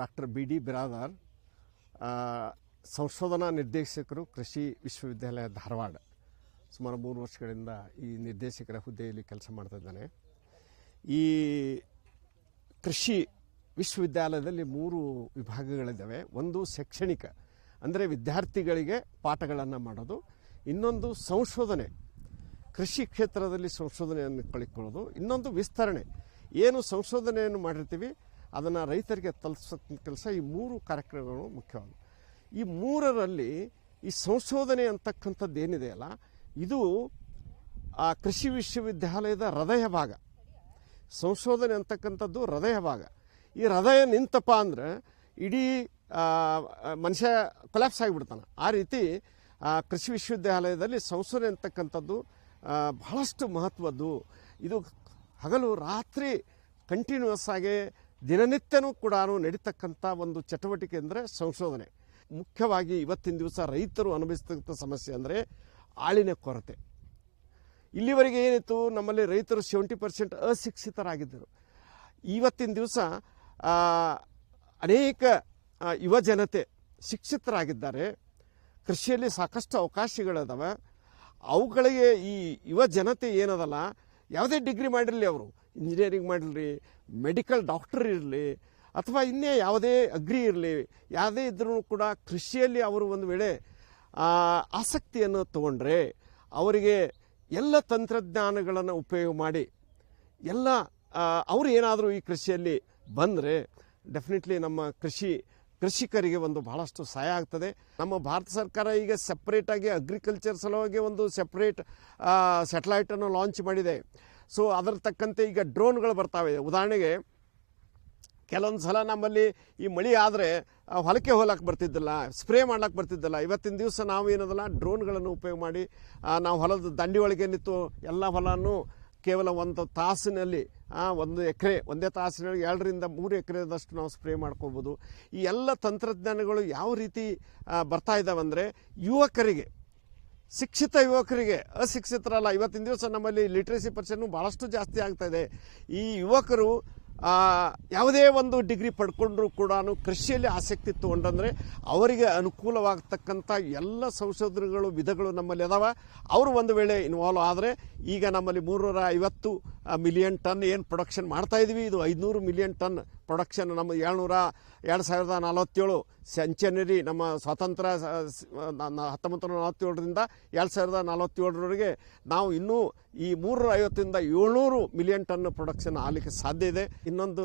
Doctor B D Biradar, ಸಂಶೋಧನಾ ನಿರ್ದೇಶಕರು, ಕೃಷಿ ವಿಶ್ವವಿದ್ಯಾಲಯ ಧಾರವಾಡ. ಸುಮಾರು 3 ವರ್ಷಗಳಿಂದ ಈ ನಿರ್ದೇಶಕರ ಹುದ್ದೆಯಲ್ಲಿ ಕೆಲಸ ಮಾಡ್ತಾ ಇದ್ದಾನೆ. ಈ ಕೃಷಿ ವಿಶ್ವವಿದ್ಯಾಲಯದಲ್ಲಿ 3 ವಿಭಾಗಗಳಿದ್ದಾವೆ. ಒಂದು ಶೈಕ್ಷಣಿಕ, ಅಂದರೆ ವಿದ್ಯಾರ್ಥಿಗಳಿಗೆ ಪಾಠಗಳನ್ನು ಮಾಡೋದು. ಇನ್ನೊಂದು ಸಂಶೋಧನೆ, ಕೃಷಿ ಕ್ಷೇತ್ರದಲ್ಲಿ ಸಂಶೋಧನೆಯನ್ನು ಕಳಿಕೊಳ್ಳೋದು. ಇನ್ನೊಂದು ವಿಸ್ತರಣೆ, ಏನು ಸಂಶೋಧನೆಯನ್ನು ಮಾಡಿರ್ತೀವಿ ಅದನ್ನು ರೈತರಿಗೆ ತಲುಪಿಸೋ ಕೆಲಸ. ಈ 3 ಕಾರ್ಯಕ್ರಮಗಳು ಮುಖ್ಯವಾದ. ಈ 3ರಲ್ಲಿ ಈ ಸಂಶೋಧನೆ ಅಂತಕ್ಕಂಥದ್ದು ಏನಿದೆಯಲ್ಲ, ಇದು ಆ ಕೃಷಿ ವಿಶ್ವವಿದ್ಯಾಲಯದ ಹೃದಯ ಭಾಗ. ಸಂಶೋಧನೆ ಅಂತಕ್ಕಂಥದ್ದು ಹೃದಯ ಭಾಗ. ಈ ಹೃದಯ ನಿಂತಪ್ಪ ಅಂದ್ರೆ ಇಡೀ ಮನುಷ್ಯ ಕೊಲ್ಯಾಪ್ಸ್ ಆಗಿಬಿಡ್ತಾನೆ. ಆ ರೀತಿ ಕೃಷಿ ವಿಶ್ವವಿದ್ಯಾಲಯದಲ್ಲಿ ಸಂಶೋಧನೆ ಅಂತಕ್ಕಂಥದ್ದು ಬಹಳಷ್ಟು ಮಹತ್ವದ್ದು. ಇದು ಹಗಲು ರಾತ್ರಿ ಕಂಟಿನ್ಯೂಸ್ ಆಗಿ ದಿನನಿತ್ಯನೂ ಕೂಡ ನಡೀತಕ್ಕಂಥ ಒಂದು ಚಟುವಟಿಕೆ ಅಂದರೆ ಸಂಶೋಧನೆ. ಮುಖ್ಯವಾಗಿ ಇವತ್ತಿನ ದಿವಸ ರೈತರು ಅನುಭವಿಸ್ತಕ್ಕಂಥ ಸಮಸ್ಯೆ ಅಂದರೆ ಆಳಿನ ಕೊರತೆ. ಇಲ್ಲಿವರೆಗೆ ಏನಿತ್ತು, ನಮ್ಮಲ್ಲಿ ರೈತರು 70% ಅಶಿಕ್ಷಿತರಾಗಿದ್ದರು. ಇವತ್ತಿನ ದಿವಸ ಅನೇಕ ಯುವ ಜನತೆ ಶಿಕ್ಷಿತರಾಗಿದ್ದಾರೆ. ಕೃಷಿಯಲ್ಲಿ ಸಾಕಷ್ಟು ಅವಕಾಶಗಳಿದಾವೆ. ಅವುಗಳಿಗೆ ಈ ಯುವ ಜನತೆ ಏನದಲ್ಲ, ಯಾವುದೇ ಡಿಗ್ರಿ ಮಾಡಿರಲಿ, ಅವರು ಇಂಜಿನಿಯರಿಂಗ್ ಮಾಡಿರಲಿ, ಮೆಡಿಕಲ್ ಡಾಕ್ಟರ್ ಇರಲಿ, ಅಥವಾ ಇನ್ನೇ ಯಾವುದೇ ಅಗ್ರಿ ಇರಲಿ, ಯಾವುದೇ ಇದ್ರೂ ಕೂಡ ಕೃಷಿಯಲ್ಲಿ ಅವರು ಒಂದು ವೇಳೆ ಆಸಕ್ತಿಯನ್ನು ತಗೊಂಡ್ರೆ ಅವರಿಗೆ ಎಲ್ಲ ತಂತ್ರಜ್ಞಾನಗಳನ್ನು ಉಪಯೋಗ ಮಾಡಿ ಅವರು ಏನಾದರೂ ಈ ಕೃಷಿಯಲ್ಲಿ ಬಂದರೆ ಡೆಫಿನೆಟ್ಲಿ ನಮ್ಮ ಕೃಷಿಕರಿಗೆ ಒಂದು ಬಹಳಷ್ಟು ಸಹಾಯ ಆಗ್ತದೆ. ನಮ್ಮ ಭಾರತ ಸರ್ಕಾರ ಈಗ ಸೆಪ್ರೇಟಾಗಿ ಅಗ್ರಿಕಲ್ಚರ್ ಸಲುವಾಗಿ ಒಂದು ಸೆಪ್ರೇಟ್ ಸ್ಯಾಟಲೈಟನ್ನು ಲಾಂಚ್ ಮಾಡಿದೆ. ಸೊ ಅದರ ತಕ್ಕಂತೆ ಈಗ ಡ್ರೋನ್ಗಳು ಬರ್ತಾವೆ. ಉದಾಹರಣೆಗೆ ಕೆಲವೊಂದು ಸಲ ನಮ್ಮಲ್ಲಿ ಈ ಮಳೆ ಆದರೆ ಹೊಲಕ್ಕೆ ಹೋಲಕ್ಕೆ ಬರ್ತಿದ್ದಿಲ್ಲ, ಸ್ಪ್ರೇ ಮಾಡ್ಲಿಕ್ಕೆ ಬರ್ತಿದ್ದಿಲ್ಲ. ಇವತ್ತಿನ ದಿವಸ ನಾವು ಏನದಲ್ಲ, ಡ್ರೋನ್ಗಳನ್ನು ಉಪಯೋಗ ಮಾಡಿ ನಾವು ಹೊಲದ ದಂಡಿ ಒಳಗೆ ನಿಂತು ಎಲ್ಲ ಹೊಲನೂ ಕೇವಲ ಒಂದು ತಾಸಿನಲ್ಲಿ, ಒಂದೇ ತಾಸಿನಲ್ಲಿ 2 ರಿಂದ 3 ಎಕರೆದಷ್ಟು ನಾವು ಸ್ಪ್ರೇ ಮಾಡ್ಕೋಬೋದು. ಈ ಎಲ್ಲ ತಂತ್ರಜ್ಞಾನಗಳು ಯಾವ ರೀತಿ ಬರ್ತಾ ಇದ್ದಾವೆ ಅಂದರೆ, ಯುವಕರಿಗೆ, ಶಿಕ್ಷಿತ ಯುವಕರಿಗೆ, ಅಶಿಕ್ಷಿತರಲ್ಲ. ಇವತ್ತಿನ ದಿವಸ ನಮ್ಮಲ್ಲಿ ಲಿಟ್ರೇಸಿ ಪರ್ಸೆಂಟು ಭಾಳಷ್ಟು ಜಾಸ್ತಿ ಆಗ್ತಾಯಿದೆ. ಈ ಯುವಕರು ಯಾವುದೇ ಒಂದು ಡಿಗ್ರಿ ಪಡ್ಕೊಂಡ್ರೂ ಕೂಡ ಕೃಷಿಯಲ್ಲಿ ಆಸಕ್ತಿ ತೊಗೊಂಡ್ರೆ ಅವರಿಗೆ ಅನುಕೂಲವಾಗತಕ್ಕಂಥ ಎಲ್ಲ ಸಂಶೋಧನೆಗಳು, ವಿಧಗಳು ನಮ್ಮಲ್ಲಿ ಅದಾವೆ. ಅವರು ಒಂದು ವೇಳೆ ಇನ್ವಾಲ್ವ್ ಆದರೆ, ಈಗ ನಮ್ಮಲ್ಲಿ 350 ಮಿಲಿಯನ್ ಟನ್ ಏನು ಪ್ರೊಡಕ್ಷನ್ ಮಾಡ್ತಾಯಿದ್ವಿ, ಇದು 500 ಮಿಲಿಯನ್ ಟನ್ ಪ್ರೊಡಕ್ಷನ್. ನಮ್ಮ 2047 ಸೆಂಚುರಿ, ನಮ್ಮ ಸ್ವಾತಂತ್ರ್ಯ 1947ರಿಂದ 2047ರವರೆಗೆ ನಾವು ಇನ್ನೂ ಈ 350ರಿಂದ 700 ಮಿಲಿಯನ್ ಟನ್ ಪ್ರೊಡಕ್ಷನ್ ಆಗಲಿಕ್ಕೆ ಸಾಧ್ಯ ಇದೆ. ಇನ್ನೊಂದು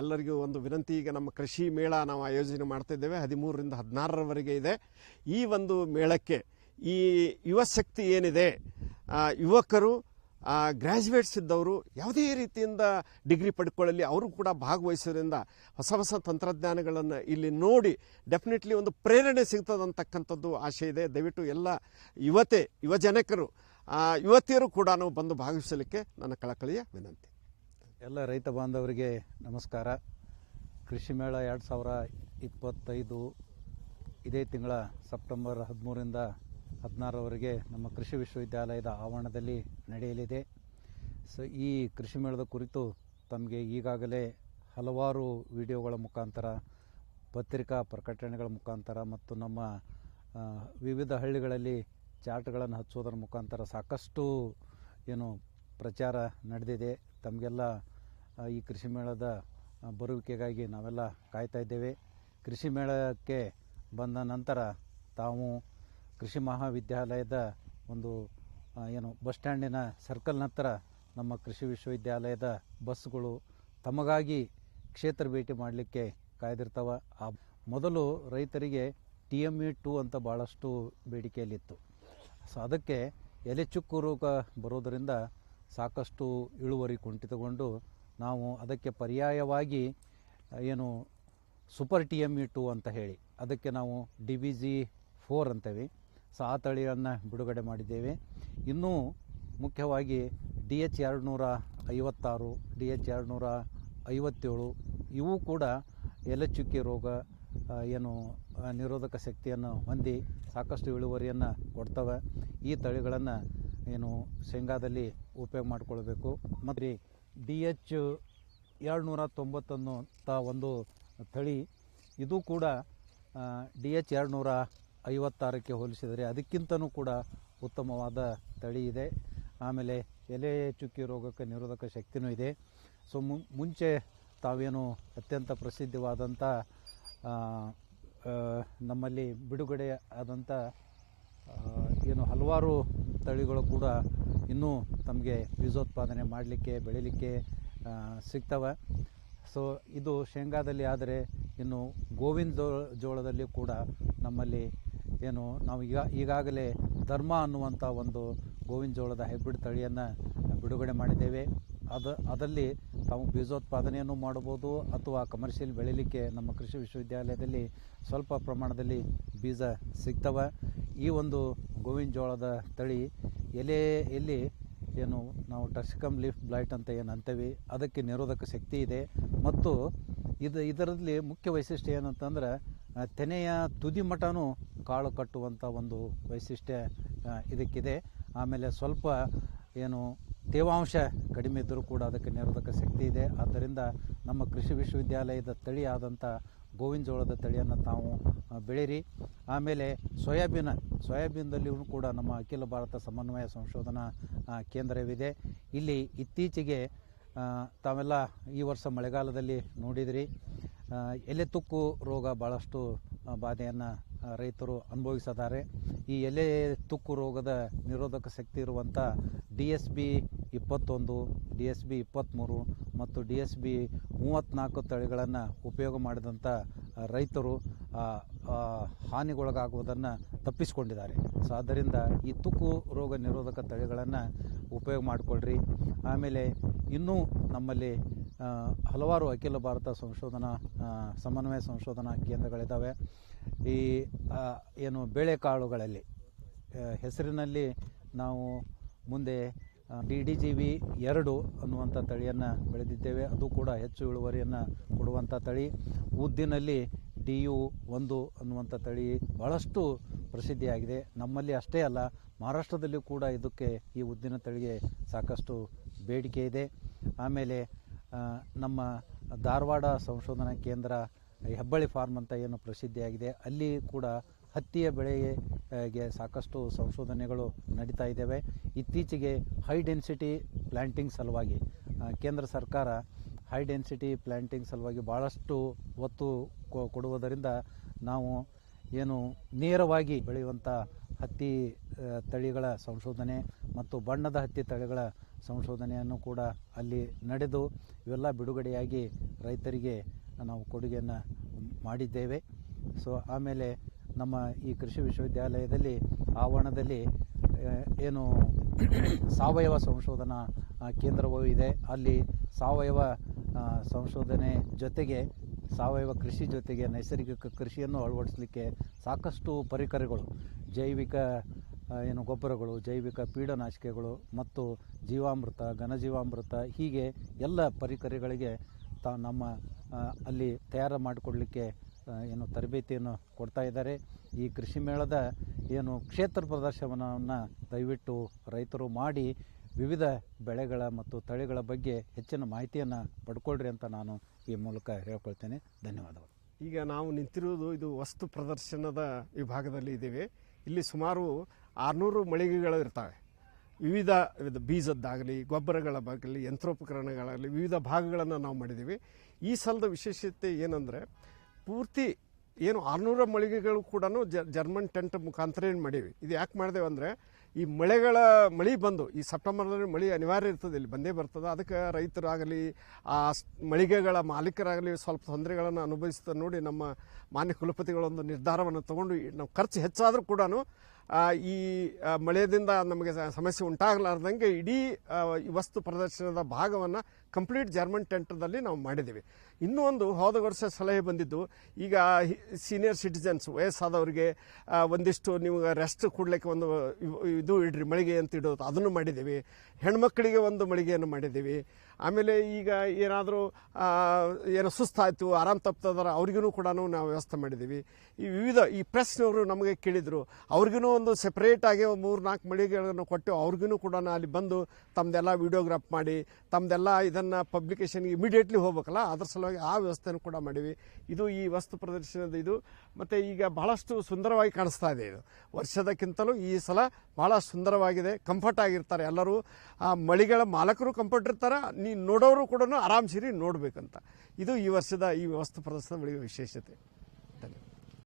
ಎಲ್ಲರಿಗೂ ಒಂದು ವಿನಂತಿ, ಈಗ ನಮ್ಮ ಕೃಷಿ ಮೇಳ ನಾವು ಆಯೋಜನೆ ಮಾಡ್ತಾಯಿದ್ದೇವೆ, 13ರಿಂದ 16ರವರೆಗೆ ಇದೆ. ಈ ಒಂದು ಮೇಳಕ್ಕೆ ಈ ಯುವ ಶಕ್ತಿ ಏನಿದೆ, ಯುವಕರು, ಗ್ರ್ಯಾಜುಯೇಟ್ಸ್ ಇದ್ದವರು ಯಾವುದೇ ರೀತಿಯಿಂದ ಡಿಗ್ರಿ ಪಡ್ಕೊಳ್ಳಲಿ, ಅವರು ಕೂಡ ಭಾಗವಹಿಸೋದ್ರಿಂದ ಹೊಸ ತಂತ್ರಜ್ಞಾನಗಳನ್ನು ಇಲ್ಲಿ ನೋಡಿ ಡೆಫಿನೆಟ್ಲಿ ಒಂದು ಪ್ರೇರಣೆ ಸಿಗ್ತದಂತಕ್ಕಂಥದ್ದು ಆಶೆ ಇದೆ. ದಯವಿಟ್ಟು ಎಲ್ಲ ಯುವಜನಕರು, ಯುವತಿಯರು ಕೂಡ ಬಂದು ಭಾಗವಹಿಸಲಿಕ್ಕೆ ನನ್ನ ಕಳಕಳಿಯ ವಿನಂತಿ. ಎಲ್ಲ ರೈತ ಬಾಂಧವರಿಗೆ ನಮಸ್ಕಾರ. ಕೃಷಿ ಮೇಳ 2025 ಇದೇ ತಿಂಗಳ ಸೆಪ್ಟೆಂಬರ್ 13ರಿಂದ 16ರವರೆಗೆ ನಮ್ಮ ಕೃಷಿ ವಿಶ್ವವಿದ್ಯಾಲಯದ ಆವರಣದಲ್ಲಿ ನಡೆಯಲಿದೆ. ಸೊ ಈ ಕೃಷಿ ಮೇಳದ ಕುರಿತು ತಮಗೆ ಈಗಾಗಲೇ ಹಲವಾರು ವಿಡಿಯೋಗಳ ಮುಖಾಂತರ, ಪತ್ರಿಕಾ ಪ್ರಕಟಣೆಗಳ ಮುಖಾಂತರ ಮತ್ತು ನಮ್ಮ ವಿವಿಧ ಹಳ್ಳಿಗಳಲ್ಲಿ ಚಾರ್ಟ್ಗಳನ್ನು ಹಚ್ಚೋದರ ಮುಖಾಂತರ ಸಾಕಷ್ಟು ಪ್ರಚಾರ ನಡೆದಿದೆ. ತಮಗೆಲ್ಲ ಈ ಕೃಷಿ ಮೇಳದ ಬರುವಿಕೆಗಾಗಿ ನಾವೆಲ್ಲ ಕಾಯ್ತಾ ಇದ್ದೇವೆ. ಕೃಷಿ ಮೇಳಕ್ಕೆ ಬಂದ ನಂತರ ತಾವು ಕೃಷಿ ಮಹಾವಿದ್ಯಾಲಯದ ಒಂದು ಬಸ್ ಸ್ಟ್ಯಾಂಡಿನ ಸರ್ಕಲ್ ಹತ್ತಿರ ನಮ್ಮ ಕೃಷಿ ವಿಶ್ವವಿದ್ಯಾಲಯದ ಬಸ್ಗಳು ತಮಗಾಗಿ ಕ್ಷೇತ್ರ ಭೇಟಿ ಮಾಡಲಿಕ್ಕೆ ಕಾಯ್ದಿರ್ತವೆ. ಆ ಮೊದಲು ರೈತರಿಗೆ TME 2 ಅಂತ ಭಾಳಷ್ಟು ಬೇಡಿಕೆಯಲ್ಲಿತ್ತು. ಸೊ ಅದಕ್ಕೆ ಎಲೆ ಚುಕ್ಕು ರೋಗ ಬರೋದರಿಂದ ಸಾಕಷ್ಟು ಇಳುವರಿ ಕುಂಠಿತಗೊಂಡು ನಾವು ಅದಕ್ಕೆ ಪರ್ಯಾಯವಾಗಿ ಸೂಪರ್ TME 2 ಅಂತ ಹೇಳಿ ಅದಕ್ಕೆ ನಾವು DBG 4 ಅಂತೇವೆ. ಸೊ ಆ ತಳಿಯನ್ನು ಬಿಡುಗಡೆ ಮಾಡಿದ್ದೇವೆ. ಇನ್ನೂ ಮುಖ್ಯವಾಗಿ DH 256, DH 257 ಇವು ಕೂಡ ಎಲೆ ಚುಕ್ಕಿ ರೋಗ ನಿರೋಧಕ ಶಕ್ತಿಯನ್ನು ಹೊಂದಿ ಸಾಕಷ್ಟು ಇಳುವರಿಯನ್ನು ಕೊಡ್ತವೆ. ಈ ತಳಿಗಳನ್ನು ಶೇಂಗಾದಲ್ಲಿ ಉಪಯೋಗ ಮಾಡಿಕೊಳ್ಬೇಕು. ಮತ್ತು DH 290 ಅಂತ ಒಂದು ತಳಿ. ಇದು ಕೂಡ DH 256ಕ್ಕೆ ಹೋಲಿಸಿದರೆ ಅದಕ್ಕಿಂತನೂ ಕೂಡ ಉತ್ತಮವಾದ ತಳಿ ಇದೆ. ಆಮೇಲೆ ಎಲೆ ಚುಕ್ಕಿ ರೋಗಕ್ಕೆ ನಿರೋಧಕ ಶಕ್ತಿನೂ ಇದೆ. ಸೊ ಮುಂಚೆ ತಾವೇನು ಅತ್ಯಂತ ಪ್ರಸಿದ್ಧವಾದಂಥ ನಮ್ಮಲ್ಲಿ ಬಿಡುಗಡೆ ಆದಂಥ ಏನು ಹಲವಾರು ತಳಿಗಳು ಕೂಡ ಇನ್ನೂ ತಮಗೆ ಬೀಜೋತ್ಪಾದನೆ ಮಾಡಲಿಕ್ಕೆ ಬೆಳೀಲಿಕ್ಕೆ ಸಿಗ್ತವೆ. ಸೊ ಇದು ಶೇಂಗಾದಲ್ಲಿ ಆದರೆ ಇನ್ನು ಗೋವಿಂದ ಜೋಳದಲ್ಲಿ ಕೂಡ ನಮ್ಮಲ್ಲಿ ಏನು ನಾವು ಈಗಾಗಲೇ ಧರ್ಮ ಅನ್ನುವಂಥ ಒಂದು ಗೋವಿಂದ ಜೋಳದ ಹೈಬ್ರಿಡ್ ತಳಿಯನ್ನು ಬಿಡುಗಡೆ ಮಾಡಿದ್ದೇವೆ. ಅದಲ್ಲಿ ತಾವು ಬೀಜೋತ್ಪಾದನೆಯನ್ನು ಮಾಡಬಹುದು ಅಥವಾ ಕಮರ್ಷಿಯಲ್ ಬೆಳೀಲಿಕ್ಕೆ ನಮ್ಮ ಕೃಷಿ ವಿಶ್ವವಿದ್ಯಾಲಯದಲ್ಲಿ ಸ್ವಲ್ಪ ಪ್ರಮಾಣದಲ್ಲಿ ಬೀಜ ಸಿಗ್ತವೆ. ಈ ಒಂದು ಗೋವಿನ ಜೋಳದ ತಳಿ ಎಲೆಯಲ್ಲಿ ಏನು ನಾವು ಟರ್ಸಿಕಮ್ ಲೀಫ್ ಬ್ಲೈಟ್ ಅಂತ ಏನು ಅಂತೀವಿ ಅದಕ್ಕೆ ನಿರೋಧಕ ಶಕ್ತಿ ಇದೆ. ಮತ್ತು ಇದರಲ್ಲಿ ಮುಖ್ಯ ವೈಶಿಷ್ಟ್ಯ ಏನಂತಂದ್ರೆ ತೆನೆಯ ತುದಿ ಮಟನೂ ಕಾಳು ಕಟ್ಟುವಂಥ ಒಂದು ವೈಶಿಷ್ಟ್ಯ ಇದಕ್ಕಿದೆ. ಆಮೇಲೆ ಸ್ವಲ್ಪ ಏನು ತೇವಾಂಶ ಕಡಿಮೆ ಇದ್ದರೂ ಕೂಡ ಅದಕ್ಕೆ ನಿರೋಧಕ ಶಕ್ತಿ ಇದೆ. ಆದ್ದರಿಂದ ನಮ್ಮ ಕೃಷಿ ವಿಶ್ವವಿದ್ಯಾಲಯದ ತಳಿ ಆದಂಥ ಗೋವಿನ ಜೋಳದ ತಳಿಯನ್ನು ತಾವು ಬೆಳೀರಿ. ಆಮೇಲೆ ಸೋಯಾಬೀನ್ದಲ್ಲಿಯೂ ಕೂಡ ನಮ್ಮ ಅಖಿಲ ಭಾರತ ಸಮನ್ವಯ ಸಂಶೋಧನಾ ಕೇಂದ್ರವಿದೆ. ಇಲ್ಲಿ ಇತ್ತೀಚೆಗೆ ತಾವೆಲ್ಲ ಈ ವರ್ಷ ಮಳೆಗಾಲದಲ್ಲಿ ನೋಡಿದಿರಿ, ಎಲೆ ತುಕ್ಕು ರೋಗ ಭಾಳಷ್ಟು ಬಾಧೆಯನ್ನು ರೈತರು ಅನುಭವಿಸಿದ್ದಾರೆ. ಈ ಎಲೆ ತುಕ್ಕು ರೋಗದ ನಿರೋಧಕ ಶಕ್ತಿ ಇರುವಂಥ DSB 21, DSB 23 ಮತ್ತು DSB 34 ತಳಿಗಳನ್ನು ಉಪಯೋಗ ಮಾಡಿದಂಥ ರೈತರು ಹಾನಿಗೊಳಗಾಗುವುದನ್ನು ತಪ್ಪಿಸಿಕೊಂಡಿದ್ದಾರೆ. ಸೊ ಆದ್ದರಿಂದ ಈ ತುಕ್ಕು ರೋಗ ನಿರೋಧಕ ತಳಿಗಳನ್ನು ಉಪಯೋಗ ಮಾಡಿಕೊಳ್ಳ್ರಿ. ಆಮೇಲೆ ಇನ್ನೂ ನಮ್ಮಲ್ಲಿ ಹಲವಾರು ಅಖಿಲ ಭಾರತ ಸಮನ್ವಯ ಸಂಶೋಧನಾ ಕೇಂದ್ರಗಳಿದ್ದಾವೆ. ಈ ಏನು ಬೇಳೆಕಾಳುಗಳಲ್ಲಿ ಹೆಸರಿನಲ್ಲಿ ನಾವು ಮುಂದೆ DDGV 2 ಅನ್ನುವಂಥ ತಳಿಯನ್ನು ಬೆಳೆದಿದ್ದೇವೆ. ಅದು ಕೂಡ ಹೆಚ್ಚು ಇಳುವರಿಯನ್ನು ಕೊಡುವಂಥ ತಳಿ. ಉದ್ದಿನಲ್ಲಿ DU 1 ಅನ್ನುವಂಥ ತಳಿ ಭಾಳಷ್ಟು ಪ್ರಸಿದ್ಧಿಯಾಗಿದೆ. ನಮ್ಮಲ್ಲಿ ಅಷ್ಟೇ ಅಲ್ಲ, ಮಹಾರಾಷ್ಟ್ರದಲ್ಲಿಯೂ ಕೂಡ ಇದಕ್ಕೆ ಈ ಉದ್ದಿನ ತಳಿಗೆ ಸಾಕಷ್ಟು ಬೇಡಿಕೆ ಇದೆ. ಆಮೇಲೆ ನಮ್ಮ ಧಾರವಾಡ ಸಂಶೋಧನಾ ಕೇಂದ್ರ ಹೆಬ್ಬಳ್ಳಿ ಫಾರ್ಮ್ ಅಂತ ಏನು ಪ್ರಸಿದ್ಧಿಯಾಗಿದೆ, ಅಲ್ಲಿ ಕೂಡ ಹತ್ತಿಯ ಬೆಳೆಗೆ ಸಾಕಷ್ಟು ಸಂಶೋಧನೆಗಳು ನಡೀತಾ ಇದ್ದಾವೆ. ಇತ್ತೀಚೆಗೆ ಹೈ ಡೆನ್ಸಿಟಿ ಪ್ಲ್ಯಾಂಟಿಂಗ್ ಸಲುವಾಗಿ ಕೇಂದ್ರ ಸರ್ಕಾರ ಹೈ ಡೆನ್ಸಿಟಿ ಪ್ಲ್ಯಾಂಟಿಂಗ್ ಸಲುವಾಗಿ ಭಾಳಷ್ಟು ಒತ್ತು ಕೊಡುವುದರಿಂದ ನಾವು ಏನು ನೇರವಾಗಿ ಬೆಳೆಯುವಂಥ ಹತ್ತಿ ತಳಿಗಳ ಸಂಶೋಧನೆ ಮತ್ತು ಬಣ್ಣದ ಹತ್ತಿ ತಳಿಗಳ ಸಂಶೋಧನೆಯನ್ನು ಕೂಡ ಅಲ್ಲಿ ನಡೆದು ಇವೆಲ್ಲ ಬಿಡುಗಡೆಯಾಗಿ ರೈತರಿಗೆ ನಾವು ಕೊಡುಗೆಯನ್ನು ಮಾಡಿದ್ದೇವೆ. ಸೊ ಆಮೇಲೆ ನಮ್ಮ ಈ ಕೃಷಿ ವಿಶ್ವವಿದ್ಯಾಲಯದಲ್ಲಿ ಆವರಣದಲ್ಲಿ ಏನು ಸಾವಯವ ಸಂಶೋಧನಾ ಕೇಂದ್ರವೂ ಇದೆ. ಅಲ್ಲಿ ಸಾವಯವ ಸಂಶೋಧನೆ ಜೊತೆಗೆ ಸಾವಯವ ಕೃಷಿ ಜೊತೆಗೆ ನೈಸರ್ಗಿಕ ಕೃಷಿಯನ್ನು ಅಳವಡಿಸಲಿಕ್ಕೆ ಸಾಕಷ್ಟು ಪರಿಕರಗಳು, ಜೈವಿಕ ಏನು ಗೊಬ್ಬರಗಳು, ಜೈವಿಕ ಪೀಡನಾಶಕಗಳು ಮತ್ತು ಜೀವಾಮೃತ, ಘನಜೀವಾಮೃತ, ಹೀಗೆ ಎಲ್ಲ ಪರಿಕರಗಳಿಗೆ ನಮ್ಮ ಅಲ್ಲಿ ತಯಾರು ಮಾಡಿಕೊಡಲಿಕ್ಕೆ ಏನು ತರಬೇತಿಯನ್ನು ಕೊಡ್ತಾ ಇದ್ದಾರೆ. ಈ ಕೃಷಿ ಮೇಳದ ಏನು ಕ್ಷೇತ್ರ ಪ್ರದರ್ಶನವನ್ನು ದಯವಿಟ್ಟು ರೈತರು ಮಾಡಿ ವಿವಿಧ ಬೆಳೆಗಳ ಮತ್ತು ತಳಿಗಳ ಬಗ್ಗೆ ಹೆಚ್ಚಿನ ಮಾಹಿತಿಯನ್ನು ಪಡ್ಕೊಳ್ರಿ ಅಂತ ನಾನು ಈ ಮೂಲಕ ಹೇಳ್ಕೊಳ್ತೇನೆ. ಧನ್ಯವಾದಗಳು. ಈಗ ನಾವು ನಿಂತಿರುವುದು ಇದು ವಸ್ತು ಪ್ರದರ್ಶನದ ವಿಭಾಗದಲ್ಲಿ ಇದ್ದೀವಿ. ಇಲ್ಲಿ ಸುಮಾರು 600 ಮಳಿಗೆಗಳು ಇರ್ತವೆ. ವಿವಿಧ ಬೀಜದ್ದಾಗಲಿ, ಗೊಬ್ಬರಗಳ ಬಗ್ಗೆ, ಯಂತ್ರೋಪಕರಣಗಳಾಗಲಿ ವಿವಿಧ ಭಾಗಗಳನ್ನು ನಾವು ಮಾಡಿದ್ದೀವಿ. ಈ ಸಲದ ವಿಶೇಷತೆ ಏನಂದರೆ ಪೂರ್ತಿ ಏನು 600 ಮಳಿಗೆಗಳು ಕೂಡ ಜರ್ಮನ್ ಟೆಂಟ್ ಮುಖಾಂತರ ಏನು ಮಾಡೀವಿ. ಇದು ಯಾಕೆ ಮಾಡಿದೆವು ಅಂದರೆ ಈ ಮಳೆ ಬಂದು ಈ ಸೆಪ್ಟೆಂಬರ್ನಲ್ಲಿ ಮಳೆ ಅನಿವಾರ್ಯ ಇರ್ತದೆ, ಇಲ್ಲಿ ಬಂದೇ ಬರ್ತದೆ. ಅದಕ್ಕೆ ರೈತರಾಗಲಿ ಆ ಮಳಿಗೆಗಳ ಮಾಲೀಕರಾಗಲಿ ಸ್ವಲ್ಪ ತೊಂದರೆಗಳನ್ನು ಅನುಭವಿಸ್ತಾ ನೋಡಿ ನಮ್ಮ ಮಾನ್ಯ ಕುಲಪತಿಗಳೊಂದು ನಿರ್ಧಾರವನ್ನು ತಗೊಂಡು ನಾವು ಖರ್ಚು ಹೆಚ್ಚಾದರೂ ಕೂಡ ಈ ಮಳೆಯಿಂದ ನಮಗೆ ಸಮಸ್ಯೆ ಉಂಟಾಗಲಾರ್ದಂಗೆ ಇಡೀ ಈ ವಸ್ತು ಪ್ರದರ್ಶನದ ಭಾಗವನ್ನು ಕಂಪ್ಲೀಟ್ ಜರ್ಮನ್ ಟೆಂಟ್ದಲ್ಲಿ ನಾವು ಮಾಡಿದ್ದೀವಿ. ಇನ್ನೂ ಒಂದು ಹೋದ ವರ್ಷ ಸಲಹೆ ಬಂದಿದ್ದು, ಈಗ ಸೀನಿಯರ್ ಸಿಟಿಜನ್ಸ್ ವಯಸ್ಸಾದವರಿಗೆ ಒಂದಿಷ್ಟು ನೀವು ರೆಸ್ಟ್ ಕೊಡಲಿಕ್ಕೆ ಒಂದು ಇದು ಇಡ್ರಿ ಮಳಿಗೆ ಅಂತ ಇಡೋದು, ಅದನ್ನು ಮಾಡಿದ್ದೀವಿ. ಹೆಣ್ಮಕ್ಕಳಿಗೆ ಒಂದು ಮಳಿಗೆಯನ್ನು ಮಾಡಿದ್ದೀವಿ. ಆಮೇಲೆ ಈಗ ಏನಾದರೂ ಏನೋ ಸುಸ್ತಾಯಿತು, ಆರಾಮ್ ತಪ್ತದಾರ ಅವ್ರಿಗೂ ಕೂಡ ನಾವು ವ್ಯವಸ್ಥೆ ಮಾಡಿದ್ದೀವಿ. ಈ ವಿವಿಧ ಈ ಪ್ರೆಸ್ನವರು ನಮಗೆ ಕೇಳಿದರು, ಅವ್ರಿಗೂ ಒಂದು ಸೆಪ್ರೇಟಾಗಿ 3-4 ಮಳಿಗೆಗಳನ್ನು ಕೊಟ್ಟು ಅವ್ರಿಗೂ ಕೂಡ ಅಲ್ಲಿ ಬಂದು ತಮ್ಮದೆಲ್ಲ ವಿಡಿಯೋಗ್ರಾಫ್ ಮಾಡಿ ತಮ್ಮದೆಲ್ಲ ಇದನ್ನು ಪಬ್ಲಿಕೇಶನ್ಗೆ ಇಮಿಡಿಯೇಟ್ಲಿ ಹೋಗ್ಬೇಕಲ್ಲ, ಅದ್ರ ಸಲುವಾಗಿ ಸಲುವಾಗಿ ಆ ವ್ಯವಸ್ಥೆನೂ ಕೂಡ ಮಾಡೀವಿ. ಇದು ಈ ವಸ್ತು ಪ್ರದರ್ಶನದ ಇದು. ಮತ್ತು ಈಗ ಬಹಳಷ್ಟು ಸುಂದರವಾಗಿ ಕಾಣಿಸ್ತಾ ಇದೆ. ಇದು ವರ್ಷದಕ್ಕಿಂತಲೂ ಈ ಸಲ ಭಾಳ ಸುಂದರವಾಗಿದೆ. ಕಂಫರ್ಟ್ ಆಗಿರ್ತಾರೆ ಎಲ್ಲರೂ. ಆ ಮಳಿಗಳ ಮಾಲಕರು ಕಂಫರ್ಟ್ ಇರ್ತಾರೆ, ನೋಡೋರು ಕೂಡ ಆರಾಮ್ ಸೇರಿ ನೋಡಬೇಕಂತ. ಇದು ಈ ವರ್ಷದ ಈ ವಸ್ತು ಪ್ರದರ್ಶನ ಮಳಿಗೆ ವಿಶೇಷತೆ.